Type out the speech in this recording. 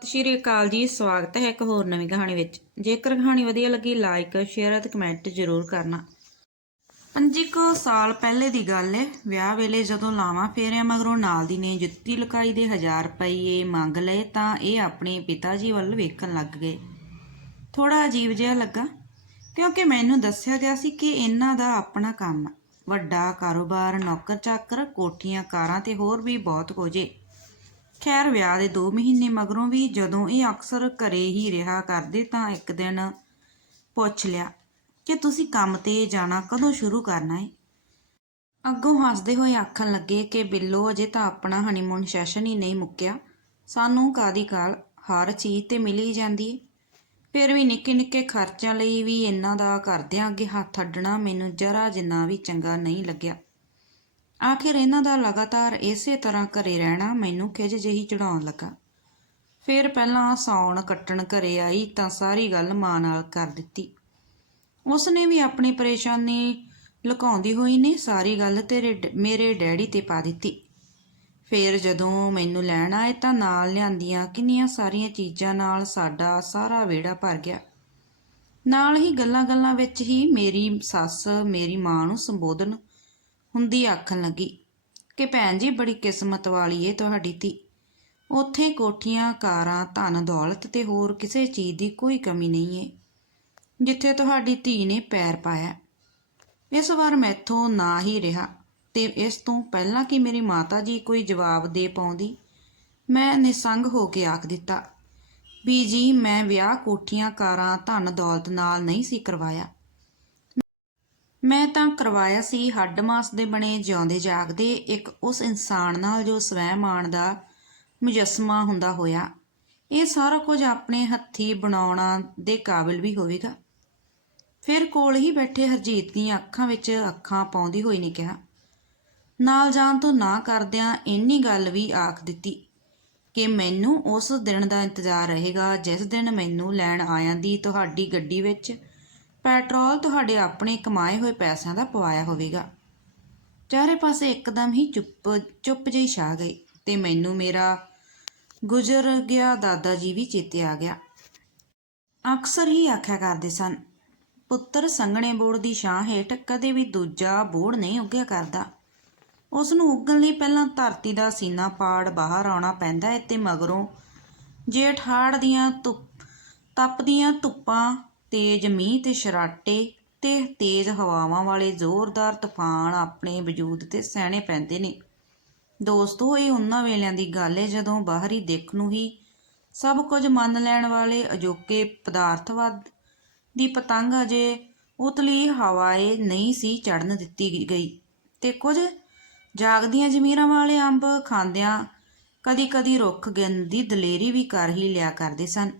ਸਤਿ ਸ਼੍ਰੀ ਅਕਾਲ ਜੀ, ਸਵਾਗਤ ਹੈ ਇੱਕ ਹੋਰ ਨਵੀਂ ਕਹਾਣੀ ਵਿੱਚ। ਜੇਕਰ ਕਹਾਣੀ ਵਧੀਆ ਲੱਗੀ ਲਾਈਕ ਸ਼ੇਅਰ ਅਤੇ ਕਮੈਂਟ ਜ਼ਰੂਰ ਕਰਨਾ। ਪੰਜੀ ਕੁ ਸਾਲ ਪਹਿਲੇ ਦੀ ਗੱਲ ਹੈ ਵਿਆਹ ਵੇਲੇ ਜਦੋਂ ਲਾਵਾਂ ਫੇਰਿਆ ਮਗਰੋਂ ਨਾਲ ਦੀ ਨੇ ਜੁੱਤੀ ਲੁਕਾਈ ਦੇ 1000 ਰੁਪਏ ਮੰਗ ਲਏ, ਤਾਂ ਇਹ ਆਪਣੇ ਪਿਤਾ ਜੀ ਵੱਲ ਵੇਖਣ ਲੱਗ ਗਏ। ਥੋੜਾ ਅਜੀਬ ਜਿਹਾ ਲੱਗਾ, ਕਿਉਂਕਿ ਮੈਨੂੰ ਦੱਸਿਆ ਗਿਆ ਸੀ ਕਿ ਇਹਨਾਂ ਦਾ ਆਪਣਾ ਕੰਮ ਵੱਡਾ ਕਾਰੋਬਾਰ ਨੌਕਰ ਚਾਕਰ ਕੋਠੀਆਂ, ਕਾਰਾਂ ਤੇ ਹੋਰ ਵੀ ਬਹੁਤ ਕੁਝ ਏ। ਖੈਰ, ਵਿਆਹ ਦੇ 2 ਮਹੀਨੇ ਮਗਰੋਂ ਵੀ ਜਦੋਂ ਇਹ ਅਕਸਰ ਘਰੇ ਹੀ ਰਿਹਾ ਕਰਦੇ ਤਾਂ ਇੱਕ ਦਿਨ ਪੁੱਛ ਲਿਆ, ਕਿ ਤੁਸੀਂ ਕੰਮ ਤੇ ਜਾਣਾ ਕਦੋਂ ਸ਼ੁਰੂ ਕਰਨਾ ਹੈ ਅੱਗੋਂ ਹੱਸਦੇ ਹੋਏ ਆਖਣ ਲੱਗੇ ਕਿ ਬਿੱਲੋ, ਅਜੇ ਤਾਂ ਆਪਣਾ ਹਨੀਮੂਨ ਸੈਸ਼ਨ ਹੀ ਨਹੀਂ ਮੁੱਕਿਆ। ਸਾਨੂੰ ਕਾਦੀ ਕਾਲ? ਹਰ ਚੀਜ਼ ਤੇ ਮਿਲੀ ਜਾਂਦੀ ਹੈ ਫਿਰ ਵੀ ਨਿੱਕੇ ਨਿੱਕੇ ਖਰਚਿਆਂ ਲਈ ਵੀ ਇਹਨਾਂ ਦਾ ਕਰਦਿਆਂ ਅੱਗੇ ਹੱਥ ਅੱਡਣਾ ਮੈਨੂੰ ਜਰਾ ਜਿੰਨਾ ਵੀ ਚੰਗਾ ਨਹੀਂ ਲੱਗਿਆ। ਆਖਿਰ ਇਹਨਾਂ ਦਾ ਲਗਾਤਾਰ ਇਸੇ ਤਰ੍ਹਾਂ ਘਰੇ ਰਹਿਣਾ ਮੈਨੂੰ ਖਿਜ ਜਿਹੀ ਚੜਾਉਣ ਲੱਗਾ। ਫਿਰ ਪਹਿਲਾਂ ਸੌਣ ਕੱਟਣ ਘਰੇ ਆਈ ਤਾਂ ਸਾਰੀ ਗੱਲ ਮਾਂ ਨਾਲ ਕਰ ਦਿੱਤੀ। ਉਸਨੇ ਵੀ ਆਪਣੀ ਪਰੇਸ਼ਾਨੀ ਲੁਕਾਉਂਦੀ ਹੋਈ ਨੇ ਸਾਰੀ ਗੱਲ ਤੇਰੇ ਡ- ਮੇਰੇ ਡੈਡੀ ਤੇ ਪਾ ਦਿੱਤੀ। ਫਿਰ ਜਦੋਂ ਮੈਨੂੰ ਲੈਣ ਆਏ ਤਾਂ ਨਾਲ ਲਿਆਂਦੀਆਂ ਕਿੰਨੀਆਂ ਸਾਰੀਆਂ ਚੀਜ਼ਾਂ ਨਾਲ ਸਾਡਾ ਸਾਰਾ ਵਿਹੜਾ ਭਰ ਗਿਆ। ਨਾਲ ਹੀ ਗੱਲਾਂ-ਗੱਲਾਂ ਵਿੱਚ ਹੀ ਮੇਰੀ ਸੱਸ, ਮੇਰੀ ਮਾਂ ਨੂੰ ਸੰਬੋਧਨ ਹੁੰਦੀ ਆਖਣ ਲੱਗੀ, ਕਿ ਭੈਣ ਜੀ ਬੜੀ ਕਿਸਮਤ ਵਾਲੀ ਏ ਤੁਹਾਡੀ ਧੀ। ਉੱਥੇ ਕੋਠੀਆਂ, ਕਾਰਾਂ, ਧਨ ਦੌਲਤ ਤੇ ਹੋਰ ਕਿਸੇ ਚੀਜ਼ ਦੀ ਕੋਈ ਕਮੀ ਨਹੀਂ ਏ, ਜਿੱਥੇ ਤੁਹਾਡੀ ਧੀ ਨੇ ਪੈਰ ਪਾਇਆ। ਇਸ ਵਾਰ ਮੈਥੋਂ ਨਾ ਹੀ ਰਿਹਾ ਤੇ ਇਸ ਤੋਂ ਪਹਿਲਾਂ ਕਿ ਮੇਰੀ ਮਾਤਾ ਜੀ ਕੋਈ ਜਵਾਬ ਦੇ ਪਾਉਂਦੀ, ਮੈਂ ਨਿਸੰਗ ਹੋ ਕੇ ਆਖ ਦਿੱਤਾ, ਵੀ ਜੀ, ਮੈਂ ਵਿਆਹ ਕੋਠੀਆਂ, ਕਾਰਾਂ, ਧਨ ਦੌਲਤ ਨਾਲ ਨਹੀਂ ਸੀ ਕਰਵਾਇਆ। ਮੈਂ ਤਾਂ ਕਰਵਾਇਆ ਸੀ ਹੱਡ ਮਾਸ ਦੇ ਬਣੇ ਜਿਉਂਦੇ ਜਾਗਦੇ ਇੱਕ ਉਸ ਇਨਸਾਨ ਨਾਲ ਜੋ ਸਵੈਮਾਨ ਦਾ ਮੁਜਸਮਾ ਹੁੰਦਾ ਹੋਇਆ। ਇਹ ਸਾਰਾ ਕੁਝ ਆਪਣੇ ਹੱਥੀ ਬਣਾਉਣਾ ਦੇ ਕਾਬਿਲ ਵੀ ਹੋਵੇਗਾ। ਫਿਰ ਕੋਲ ਹੀ ਬੈਠੇ ਹਰਜੀਤ ਦੀਆਂ ਅੱਖਾਂ ਵਿੱਚ ਅੱਖਾਂ ਪਾਉਂਦੀ ਹੋਈ ਨੇ ਕਿਹਾ, ਨਾਲ ਜਾਣ ਤੋਂ ਨਾ ਕਰਦਿਆਂ ਇੰਨੀ ਗੱਲ ਵੀ ਆਖ ਦਿੱਤੀ ਕਿ ਮੈਨੂੰ ਉਸ ਦਿਨ ਦਾ ਇੰਤਜ਼ਾਰ ਰਹੇਗਾ ਜਿਸ ਦਿਨ ਮੈਨੂੰ ਲੈਣ ਆਇਆਂ ਦੀ ਤੁਹਾਡੀ ਗੱਡੀ ਵਿੱਚ ਪੈਟਰੋਲ ਤੁਹਾਡੇ ਆਪਣੇ ਕਮਾਏ ਹੋਏ ਪੈਸਿਆਂ ਦਾ ਪਵਾਇਆ ਹੋਵੇਗਾ। ਚਾਰੇ ਪਾਸੇ ਇੱਕਦਮ ਹੀ ਚੁੱਪ ਚੁੱਪ ਜਿਹੀ ਛਾ ਗਈ ਤੇ ਮੈਨੂੰ ਮੇਰਾ ਗੁਜ਼ਰ ਗਿਆ ਦਾਦਾ ਜੀ ਵੀ ਚੇਤੇ ਆ ਗਿਆ। ਅਕਸਰ ਹੀ ਆਖਿਆ ਕਰਦੇ ਸਨ, ਪੁੱਤਰ ਸੰਘਣੇ ਬੋੜ ਦੀ ਛਾਂ ਹੇਠ ਕਦੇ ਵੀ ਦੂਜਾ ਬੋੜ ਨਹੀਂ ਉੱਗਿਆ ਕਰਦਾ। ਉਸ ਨੂੰ ਉੱਗਣ ਲਈ ਪਹਿਲਾਂ ਧਰਤੀ ਦਾ ਸੀਨਾ ਪਾੜ ਬਾਹਰ ਆਉਣਾ ਪੈਂਦਾ ਹੈ ਤੇ ਮਗਰੋਂ ਜੇਠ ਹਾੜ ਦੀਆਂ ਧੁੱਪ ਤਪਦੀਆਂ ਧੁੱਪਾਂ ਤੇਜ਼ ਮੀਂਹ ਤੇ ਸ਼ਰਾਟੇ ਤੇ ਤੇਜ਼ ਹਵਾਵਾਂ ਵਾਲੇ ਜ਼ੋਰਦਾਰ ਤੂਫਾਨ ਆਪਣੇ ਵਜੂਦ ਤੇ ਸਹਿਣੇ ਪੈਂਦੇ ਨੇ। ਦੋਸਤੋ, ਇਹ ਉਹਨਾਂ ਵੇਲਿਆਂ ਦੀ ਗੱਲ ਹੈ ਜਦੋਂ ਬਾਹਰੀ ਦਿੱਖ ਨੂੰ ਹੀ ਸਭ ਕੁਝ ਮੰਨ ਲੈਣ ਵਾਲੇ ਅਜੋਕੇ ਪਦਾਰਥਵਾਦ ਦੀ ਪਤੰਗ ਅਜੇ ਉਤਲੀ ਹਵਾਏ ਨਹੀਂ ਸੀ ਚੜਨ ਦਿੱਤੀ ਗਈ ਤੇ ਕੁਝ ਜਾਗਦੀਆਂ ਜ਼ਮੀਰਾਂ ਵਾਲੇ ਅੰਬ ਖਾਂਦਿਆਂ ਕਦੀ-ਕਦੀ ਰੁੱਖ ਗਿਣ ਦੀ ਦਲੇਰੀ ਵੀ ਕਰ ਹੀ ਲਿਆ ਕਰਦੇ ਸਨ।